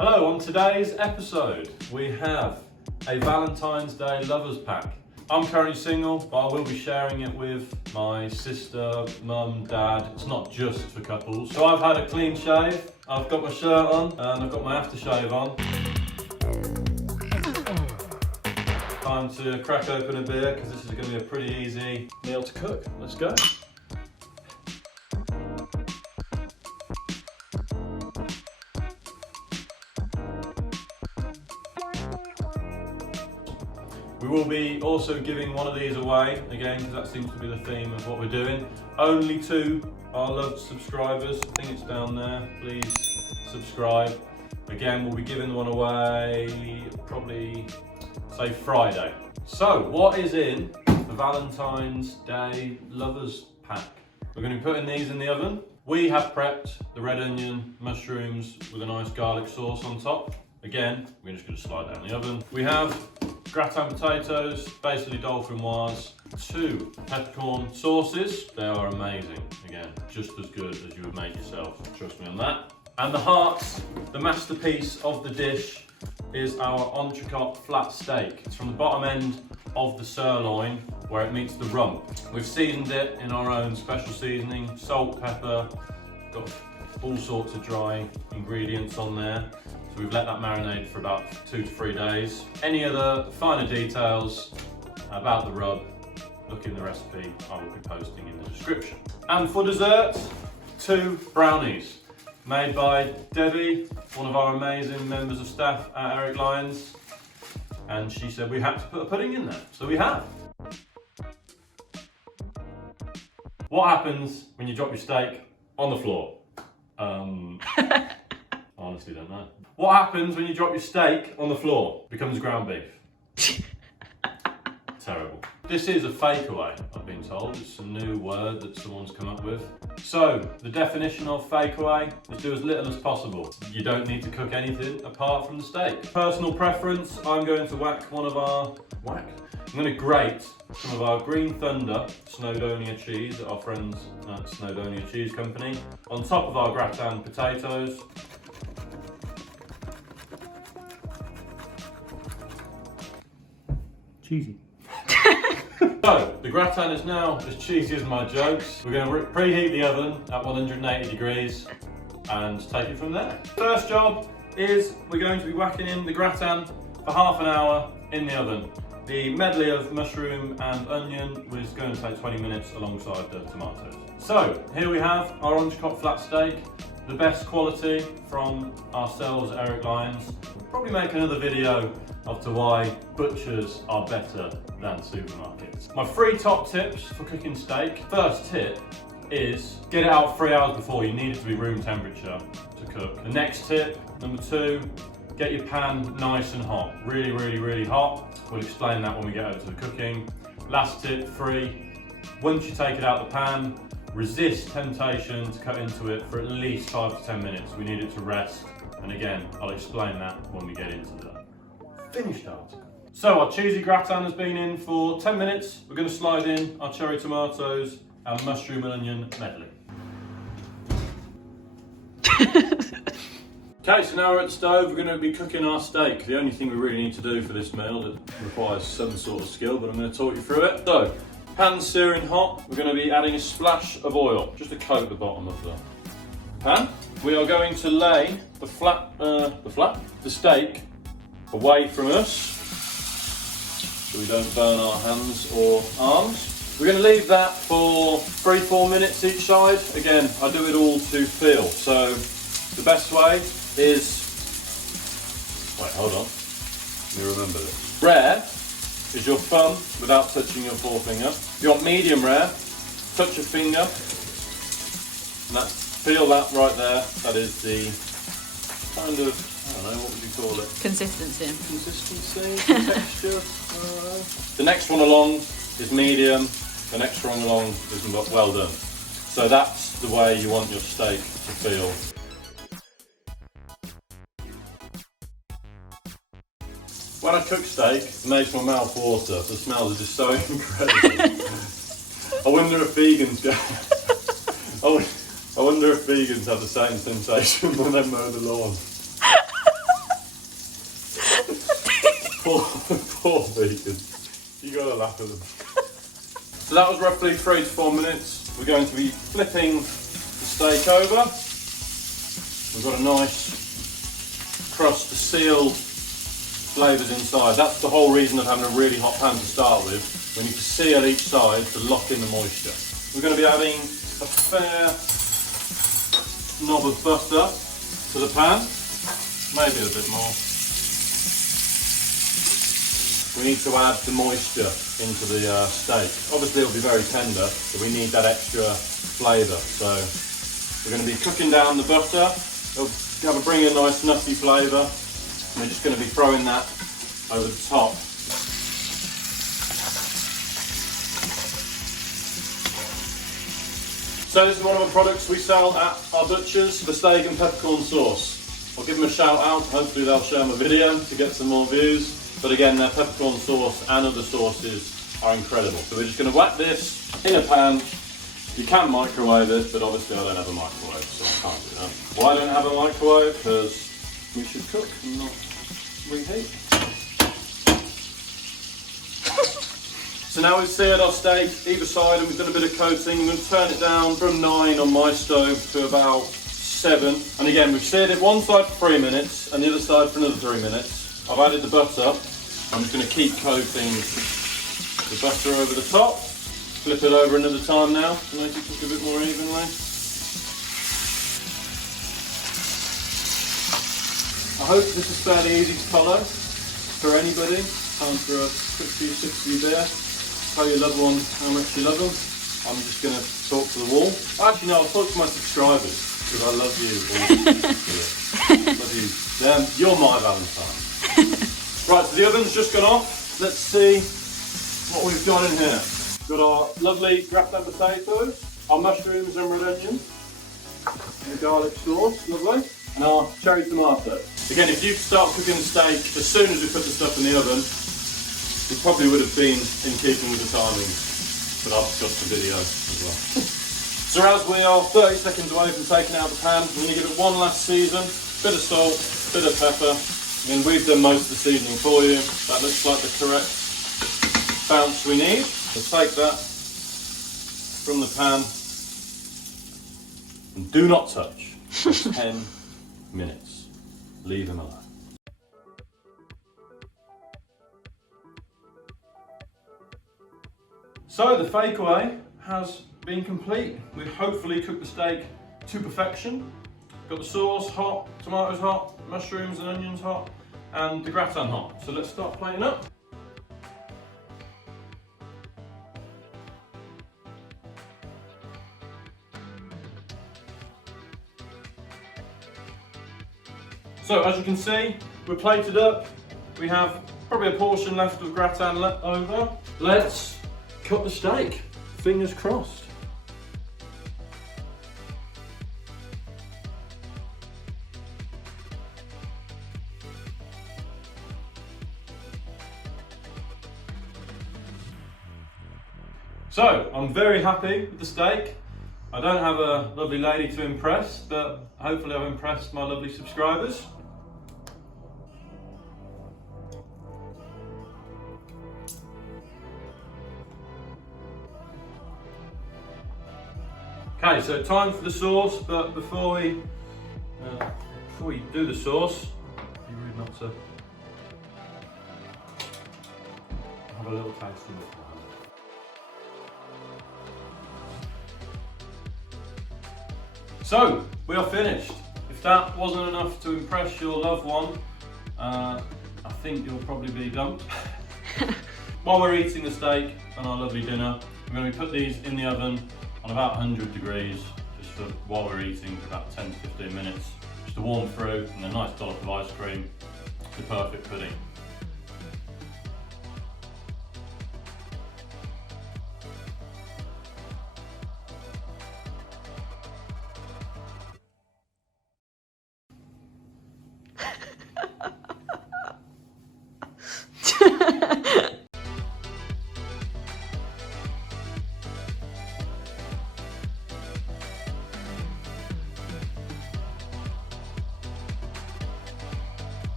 Hello, on today's episode we have a Valentine's Day lovers pack. I'm currently single, but I will be sharing it with my sister, mum, dad. It's not just for couples. So I've had a clean shave, I've got my shirt on and I've got my aftershave on. Time to crack open a beer because this is going to be a pretty easy meal to cook. Let's go. We will be also giving one of these away, again, because that seems to be the theme of what we're doing. Only to our loved subscribers, I think it's down there, please subscribe. Again, we'll be giving one away probably, say, Friday. So, what is in the Valentine's Day lovers pack? We're going to be putting these in the oven. We have prepped the red onion, mushrooms with a nice garlic sauce on top. Again, we're just going to slide that in the oven. We have gratin potatoes, basically dauphinoise, 2 peppercorn sauces. They are amazing. Again, just as good as you would make yourself. Trust me on that. And the heart, the masterpiece of the dish, is our entrecôte flat steak. It's from the bottom end of the sirloin where it meets the rump. We've seasoned it in our own special seasoning, salt, pepper, got all sorts of dry ingredients on there. So we've let that marinate for about 2 to 3 days. Any other finer details about the rub, look in the recipe I will be posting in the description. And for dessert, 2 brownies made by Debbie, one of our amazing members of staff at Eric Lyons. And she said we had to put a pudding in there, so we have. What happens when you drop your steak on the floor? I honestly don't know. What happens when you drop your steak on the floor? Becomes ground beef. Terrible. This is a fakeaway, I've been told. It's a new word that someone's come up with. So, the definition of fakeaway is do as little as possible. You don't need to cook anything apart from the steak. Personal preference, I'm going to I'm going to grate some of our Green Thunder Snowdonia cheese at our friends at Snowdonia Cheese Company on top of our gratin potatoes. Cheesy. So, the gratin is now as cheesy as my jokes. We're going to preheat the oven at 180 degrees and take it from there. First job is we're going to be whacking in the gratin for half an hour in the oven. The medley of mushroom and onion is going to take 20 minutes alongside the tomatoes. So, here we have our entrecôte flat steak, the best quality from ourselves at Eric Lyons. We'll probably make another video as to why butchers are better than supermarkets. My 3 top tips for cooking steak. First tip is get it out 3 hours before. You need it to be room temperature to cook. The next tip, number 2, get your pan nice and hot. Really, really, really hot. We'll explain that when we get over to the cooking. Last tip 3, once you take it out of the pan, resist temptation to cut into it for at least 5 to 10 minutes. We need it to rest. And again, I'll explain that when we get into the finished article. So our cheesy gratin has been in for 10 minutes. We're going to slide in our cherry tomatoes and mushroom and onion medley. Okay, so now we're at the stove. We're going to be cooking our steak. The only thing we really need to do for this meal that requires some sort of skill, but I'm going to talk you through it. So, pan's searing hot. We're going to be adding a splash of oil just to coat the bottom of the pan. We are going to lay the steak away from us so we don't burn our hands or arms. We're going to leave that for 3-4 minutes each side. Again, I do it all to feel. So the best way is, wait, hold on, let me remember this. Rare is your thumb without touching your forefinger. If you want medium rare, touch your finger, and that's, feel that right there. That is the kind of, I don't know, what would you call it? Consistency, texture. The next one along is medium. The next one along is well done. So that's the way you want your steak to feel. When I cook steak, it makes my mouth water. The smells are just so incredible. I wonder if vegans I wonder if vegans have the same sensation when they mow the lawn. Poor vegan. You gotta laugh at them. So that was roughly 3 to 4 minutes. We're going to be flipping the steak over. We've got a nice crust to seal flavours inside. That's the whole reason of having a really hot pan to start with. We need to seal each side to lock in the moisture. We're going to be adding a fair knob of butter to the pan, maybe a bit more. We need to add the moisture into the steak. Obviously it'll be very tender, so we need that extra flavour. So we're going to be cooking down the butter. It'll bring a nice nutty flavour. And we're just going to be throwing that over the top. So this is one of the products we sell at our butchers, the steak and peppercorn sauce. I'll give them a shout out, hopefully they'll share my video to get some more views. But again, their peppercorn sauce and other sauces are incredible. So we're just going to whack this in a pan. You can microwave it, but obviously I don't have a microwave, so I can't do that. Why don't I have a microwave? Because we should cook and not reheat. So now we've seared our steak either side and we've done a bit of coating. I'm going to turn it down from 9 on my stove to about 7. And again, we've seared it one side for 3 minutes and the other side for another 3 minutes. I've added the butter. I'm just going to keep coating the butter over the top. Flip it over another time now to make it cook a bit more evenly. I hope this is fairly easy to follow for anybody. Time for a quick few sips of your beer. Tell your loved one how much you love them. I'm just going to talk to the wall. Actually no, I'll talk to my subscribers because I love you all. Love you. You're my Valentine. Right, so the oven's just gone off. Let's see what we've got in here. We've got our lovely gratin potatoes, our mushrooms and red onions, and the garlic sauce, lovely, and our cherry tomato. Again, if you start cooking the steak as soon as we put the stuff in the oven, it probably would have been in keeping with the timing, but I've discussed the video as well. So as we are 30 seconds away from taking out the pan, we're going to give it one last season, bit of salt, bit of pepper. I mean, we've done most of the seasoning for you. That looks like the correct bounce we need. So take that from the pan and do not touch for 10 minutes. Leave them alone. So the fakeaway has been complete. We've hopefully cooked the steak to perfection. Got the sauce hot, tomatoes hot, mushrooms and onions hot, and the gratin hot. So let's start plating up. So as you can see, we're plated up. We have probably a portion left of gratin left over. Let's cut the steak. Fingers crossed. So, I'm very happy with the steak. I don't have a lovely lady to impress, but hopefully I've impressed my lovely subscribers. Okay, so time for the sauce, but before we do the sauce, be rude not to have a little taste of it. So, we are finished. If that wasn't enough to impress your loved one, I think you'll probably be dumped. While we're eating the steak and our lovely dinner, we're going to put these in the oven on about 100 degrees, just for while we're eating for about 10 to 15 minutes, just to warm through, and a nice dollop of ice cream, the perfect pudding.